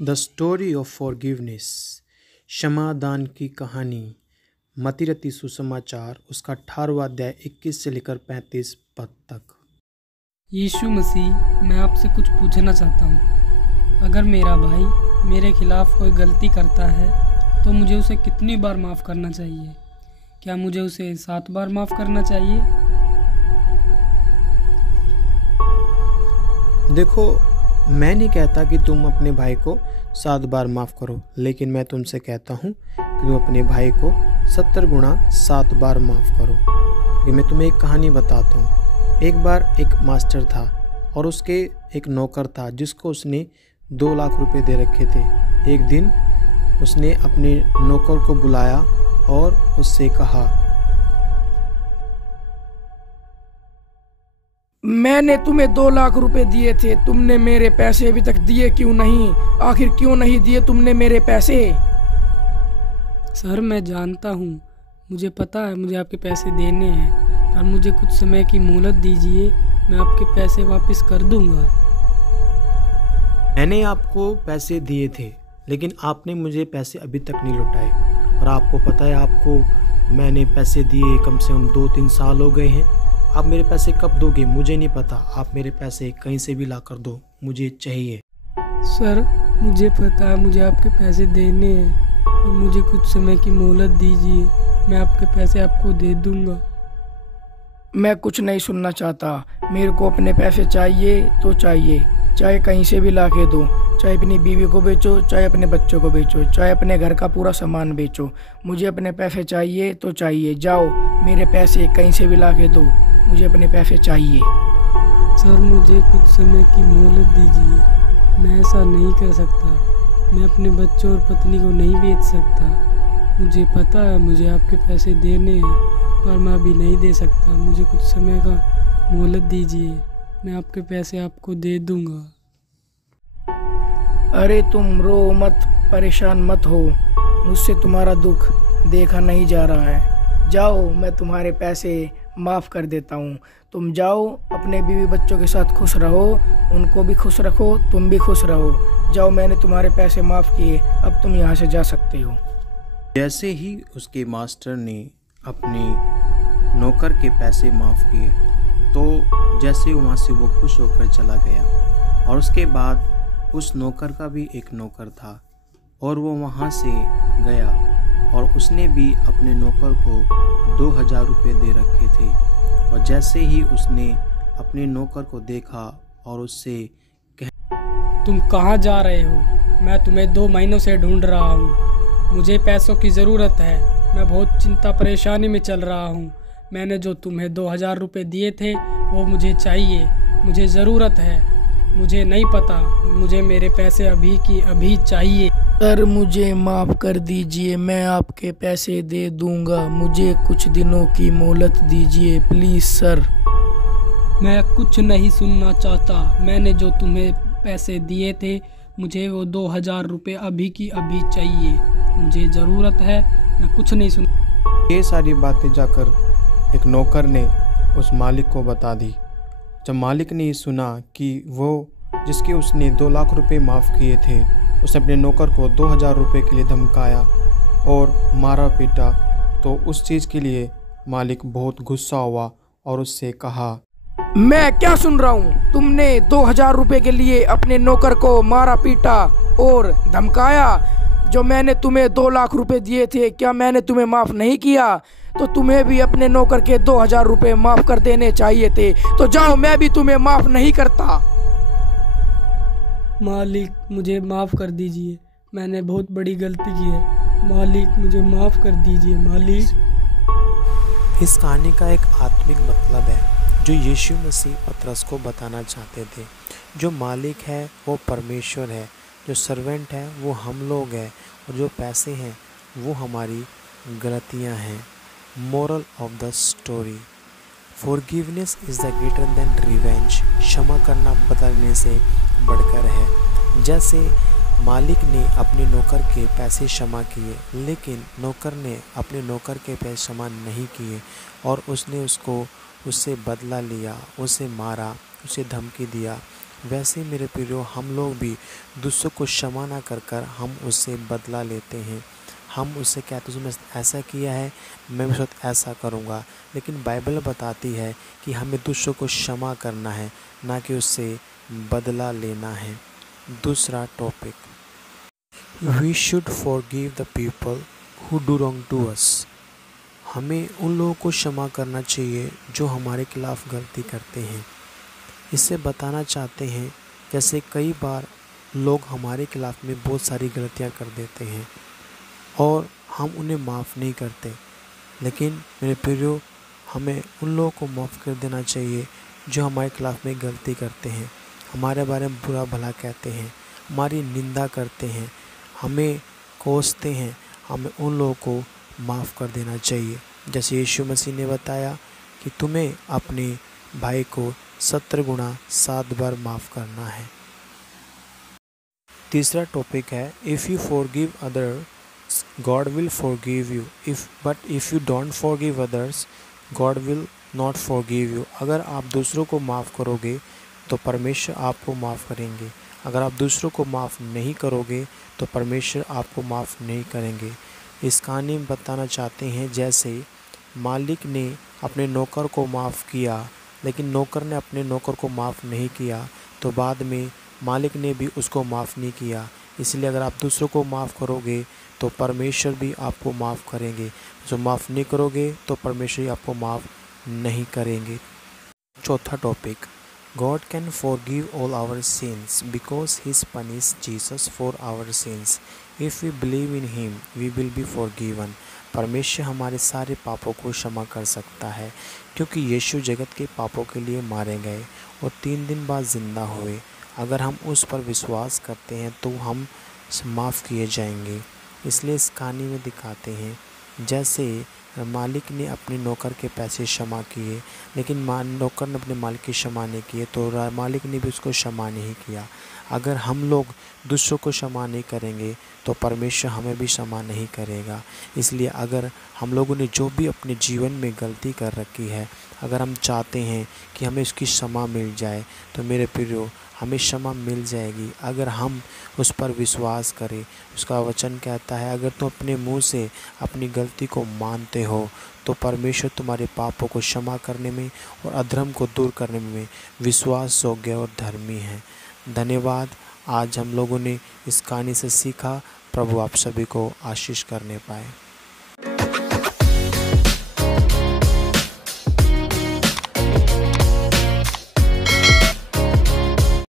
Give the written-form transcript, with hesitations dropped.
The story of forgiveness. क्षमादान की कहानी। मत्ती सुसमाचार उसका 18वां अध्याय 21 से लेकर 35 पद तक। यीशु मसीह, मैं आपसे कुछ पूछना चाहता हूँ। अगर मेरा भाई मेरे खिलाफ कोई गलती करता है तो मुझे उसे कितनी बार माफ़ करना चाहिए? क्या मुझे उसे 7 बार माफ़ करना चाहिए? देखो, मैं नहीं कहता कि तुम अपने भाई को 7 बार माफ़ करो, लेकिन मैं तुमसे कहता हूँ कि तुम अपने भाई को 70 गुणा 7 बार माफ़ करो। कि मैं तुम्हें एक कहानी बताता हूँ। एक बार एक मास्टर था और उसके एक नौकर था जिसको उसने 2 लाख रुपए दे रखे थे। एक दिन उसने अपने नौकर को बुलाया और उससे कहा, मैंने तुम्हें 2 लाख रुपए दिए थे, तुमने मेरे पैसे अभी तक दिए क्यों नहीं? आखिर क्यों नहीं दिए तुमने मेरे पैसे? सर, मैं जानता हूँ, मुझे पता है मुझे आपके पैसे देने हैं, पर मुझे कुछ समय की मोहलत दीजिए, मैं आपके पैसे वापस कर दूंगा। मैंने आपको पैसे दिए थे, लेकिन आपने मुझे पैसे अभी तक नहीं लौटाए। और आपको पता है, आपको मैंने पैसे दिए कम से कम 2-3 साल हो गए हैं। आप मेरे पैसे कब दोगे मुझे नहीं पता। आप मेरे पैसे कहीं से भी ला कर दो, मुझे चाहिए। सर, मुझे पता है मुझे आपके पैसे देने हैं, और मुझे कुछ समय की मोहलत दीजिए, मैं आपके पैसे आपको दे दूंगा। मैं कुछ नहीं सुनना चाहता। मेरे को अपने पैसे चाहिए तो चाहिए, चाहे कहीं से भी ला के दो। चाहे अपनी बीवी को बेचो, चाहे अपने बच्चों को बेचो, चाहे अपने घर का पूरा सामान बेचो, मुझे अपने पैसे चाहिए तो चाहिए। जाओ, मेरे पैसे कहीं से भी ला के दो, मुझे अपने पैसे चाहिए। सर, मुझे कुछ समय की मोहलत दीजिए, मैं ऐसा नहीं कर सकता। मैं अपने बच्चों और पत्नी को नहीं बेच सकता। मुझे पता है मुझे आपके पैसे देने हैं, पर मैं अभी नहीं दे सकता। मुझे कुछ समय का मोहलत दीजिए, मैं आपके पैसे आपको दे दूंगा। अरे तुम रो मत, परेशान मत हो, मुझसे तुम्हारा दुख देखा नहीं जा रहा है। जाओ, मैं तुम्हारे पैसे माफ़ कर देता हूँ। तुम जाओ, अपने बीवी बच्चों के साथ खुश रहो, उनको भी खुश रखो, तुम भी खुश रहो। जाओ, मैंने तुम्हारे पैसे माफ़ किए, अब तुम यहाँ से जा सकते हो। जैसे ही उसके मास्टर ने अपने नौकर के पैसे माफ़ किए, तो जैसे वहाँ से वो खुश होकर चला गया। और उसके बाद उस नौकर का भी एक नौकर था, और वो वहाँ से गया, और उसने भी अपने नौकर को 2000 रुपये दे रखे थे। और जैसे ही उसने अपने नौकर को देखा और उससे तुम कहाँ जा रहे हो? मैं तुम्हें 2 महीनों से ढूंढ रहा हूँ। मुझे पैसों की ज़रूरत है, मैं बहुत चिंता परेशानी में चल रहा हूँ। मैंने जो तुम्हें 2000 रुपये दिए थे वो मुझे चाहिए, मुझे ज़रूरत है। मुझे नहीं पता, मुझे मेरे पैसे अभी की अभी चाहिए। सर, मुझे माफ़ कर दीजिए, मैं आपके पैसे दे दूंगा। मुझे कुछ दिनों की मोहलत दीजिए प्लीज़ सर। मैं कुछ नहीं सुनना चाहता। मैंने जो तुम्हें पैसे दिए थे, मुझे वो 2000 रुपये अभी की अभी चाहिए, मुझे ज़रूरत है, मैं कुछ नहीं सुन। ये सारी बातें जाकर एक नौकर ने उस मालिक को बता दी। जब मालिक ने ये सुना कि वो जिसके उसने 2 लाख रुपए माफ़ किए थे, उसने अपने नौकर को 2000 रुपये के लिए धमकाया और मारा पीटा, तो उस चीज़ के लिए मालिक बहुत गुस्सा हुआ और उससे कहा, मैं क्या सुन रहा हूँ? तुमने 2000 रुपये के लिए अपने नौकर को मारा पीटा और धमकाया? जो मैंने तुम्हें 2 लाख रुपए दिए थे, क्या मैंने तुम्हें माफ़ नहीं किया? तो तुम्हें भी अपने नौकर के 2000 रुपये माफ़ कर देने चाहिए थे। तो जाओ, मैं भी तुम्हें माफ़ नहीं करता। मालिक, मुझे माफ़ कर दीजिए, मैंने बहुत बड़ी गलती की है। मालिक, मुझे माफ़ कर दीजिए मालिक। इस कहानी का एक आत्मिक मतलब है जो यीशु मसीह पतरस को बताना चाहते थे। जो मालिक है वो परमेश्वर है, जो सर्वेंट है वो हम लोग हैं, और जो पैसे हैं वो हमारी गलतियां हैं। Moral of the story, forgiveness is the greater than revenge. क्षमा करना बदलने से बढ़कर है। जैसे मालिक ने अपने नौकर के पैसे क्षमा किए, लेकिन नौकर ने अपने नौकर के पैसे क्षमा नहीं किए और उसने उससे बदला लिया, उसे मारा, उसे धमकी दिया, वैसे मेरे प्रियो हम लोग भी दूसरों को क्षमा ना कर हम उससे बदला लेते हैं। हम उससे कहते हैं तुमने ऐसा किया है, मैं उस वक्त ऐसा करूँगा। लेकिन बाइबल बताती है कि हमें दूसरों को क्षमा करना है, ना कि उससे बदला लेना है। दूसरा topic, we should forgive the people who do wrong to us. हमें उन लोगों को क्षमा करना चाहिए जो हमारे खिलाफ़ गलती करते हैं। इससे बताना चाहते हैं, जैसे कई बार लोग हमारे खिलाफ़ में बहुत सारी गलतियां कर देते हैं और हम उन्हें माफ़ नहीं करते। लेकिन मेरे प्रियो, हमें उन लोगों को माफ़ कर देना चाहिए जो हमारे खिलाफ़ में गलती करते हैं, हमारे बारे में बुरा भला कहते हैं, हमारी निंदा करते हैं, हमें कोसते हैं। हमें उन लोगों को माफ़ कर देना चाहिए। जैसे यीशु मसीह ने बताया कि तुम्हें अपने भाई को 70 गुना 7 बार माफ़ करना है। तीसरा टॉपिक है, if you forgive others God will forgive you, but if you don't forgive others God will not forgive you. अगर आप दूसरों को माफ़ करोगे तो परमेश्वर आपको माफ़ करेंगे। अगर आप दूसरों को माफ़ नहीं करोगे तो परमेश्वर आपको माफ़ नहीं करेंगे। इस कहानी में बताना चाहते हैं, जैसे मालिक ने अपने नौकर को माफ़ किया, लेकिन नौकर ने अपने नौकर को माफ़ नहीं किया, तो बाद में मालिक ने भी उसको माफ़ नहीं किया। इसलिए अगर आप दूसरों को माफ़ करोगे तो परमेश्वर भी आपको माफ़ करेंगे। जो माफ़ नहीं करोगे तो परमेश्वर भी आपको माफ़ नहीं करेंगे। चौथा topic, God can forgive all our sins because He punished Jesus for our sins. If we believe in Him, we will be forgiven. परमेश्वर हमारे सारे पापों को क्षमा कर सकता है, क्योंकि यीशु जगत के पापों के लिए मारे गए और 3 दिन बाद ज़िंदा हुए। अगर हम उस पर विश्वास करते हैं तो हम माफ़ किए जाएंगे। इसलिए इस कहानी में दिखाते हैं, जैसे मालिक ने अपने नौकर के पैसे क्षमा किए, लेकिन नौकर ने अपने मालिक की क्षमा नहीं किए, तो मालिक ने भी उसको क्षमा नहीं किया। अगर हम लोग दूसरों को क्षमा नहीं करेंगे तो परमेश्वर हमें भी क्षमा नहीं करेगा। इसलिए अगर हम लोगों ने जो भी अपने जीवन में गलती कर रखी है, अगर हम चाहते हैं कि हमें उसकी क्षमा मिल जाए, तो मेरे प्रियो, हमें क्षमा मिल जाएगी अगर हम उस पर विश्वास करें। उसका वचन कहता है, अगर तुम अपने मुंह से अपनी गलती को मानते हो तो परमेश्वर तुम्हारे पापों को क्षमा करने में और अधर्म को दूर करने में विश्वास योग्य और धर्मी है। धन्यवाद। आज हम लोगों ने इस कहानी से सीखा। प्रभु आप सभी को आशीष करने पाए।